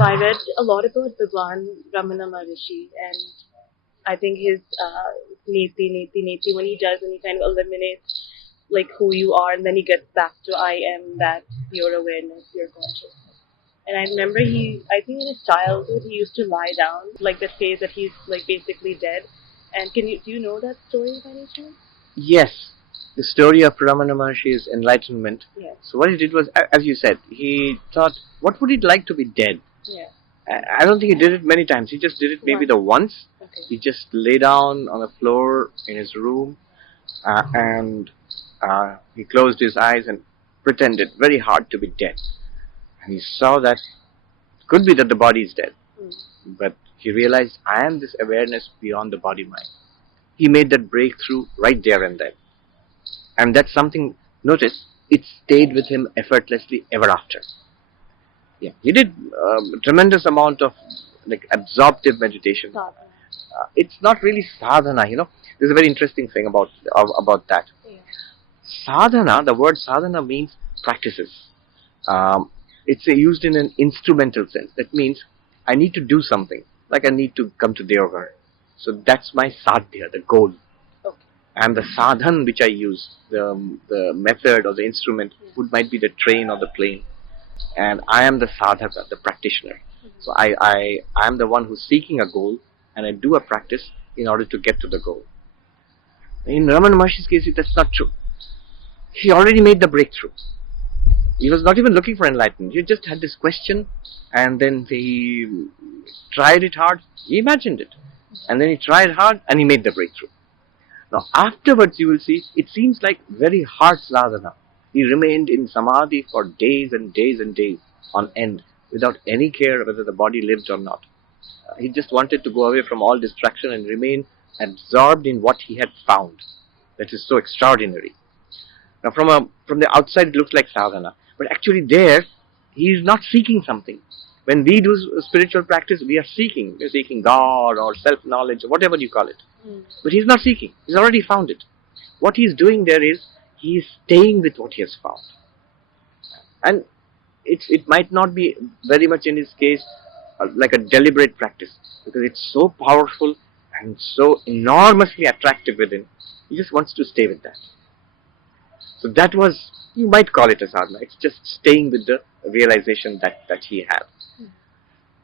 So I read a lot about Bhagwan Ramana Maharshi, and I think his neti, when he kind of eliminates like who you are, and then he gets back to I am that pure awareness, pure consciousness. And I remember I think in his childhood, he used to lie down, like the phase that he's like basically dead. And do you know that story by any chance? Yes, the story of Ramana Maharshi's enlightenment. Yes. So what he did was, as you said, he thought, what would it like to be dead? Yeah. I don't think he did it many times. He just did it maybe the once. Okay. He just lay down on the floor in his room and he closed his eyes and pretended very hard to be dead. And he saw that could be that the body is dead. But he realized, I am this awareness beyond the body-mind. He made that breakthrough right there and then. And that's something, notice, it stayed with him effortlessly ever after. Yeah, he did a tremendous amount of like absorptive meditation. It's not really sadhana, There's a very interesting thing about that. Yeah. Sadhana, the word sadhana means practices. It's used in an instrumental sense. That means I need to do something, like I need to come to Deoghar. So that's my sadhya, the goal. Okay. And the sadhan which I use, the method or the instrument, might be the train or the plane. And I am the sadhaka, the practitioner. So I am the one who's seeking a goal, and I do a practice in order to get to the goal. In Ramana Maharshi's case, that's not true. He already made the breakthrough. He was not even looking for enlightenment. He just had this question, and then he tried it hard. He imagined it. And then he tried hard, and he made the breakthrough. Now, afterwards, you will see, it seems like very hard sadhana. He remained in samadhi for days and days and days on end, without any care whether the body lived or not. He just wanted to go away from all distraction and remain absorbed in what he had found. That is so extraordinary. Now, from the outside, it looks like sadhana, but actually there, he is not seeking something. When we do spiritual practice, we are seeking. We are seeking God or self-knowledge, or whatever you call it. But he's not seeking. He's already found it. What he's doing there is, he is staying with what he has found. And it might not be very much in his case like a deliberate practice, because it's so powerful and so enormously attractive within. He just wants to stay with that. So that was, you might call it a sadhana. It's just staying with the realization that he had.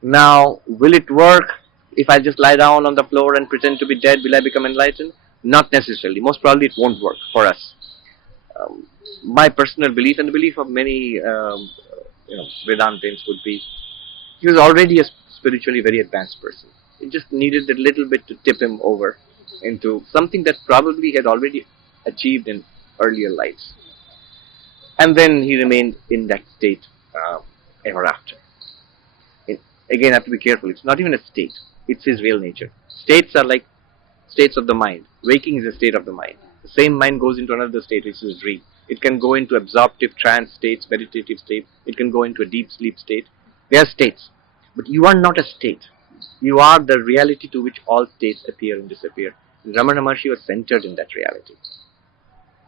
Now, will it work if I just lie down on the floor and pretend to be dead? Will I become enlightened? Not necessarily. Most probably it won't work for us. My personal belief and the belief of many Vedantins would be, he was already a spiritually very advanced person. He just needed a little bit to tip him over into something that probably he had already achieved in earlier lives. And then he remained in that state ever after. Again, I have to be careful. It's not even a state. It's his real nature. States are like states of the mind. Waking is a state of the mind. The same mind goes into another state, which is dream. It can go into absorptive trance states, meditative state. It can go into a deep sleep state. They are states. But you are not a state. You are the reality to which all states appear and disappear. Ramana Maharshi was centered in that reality.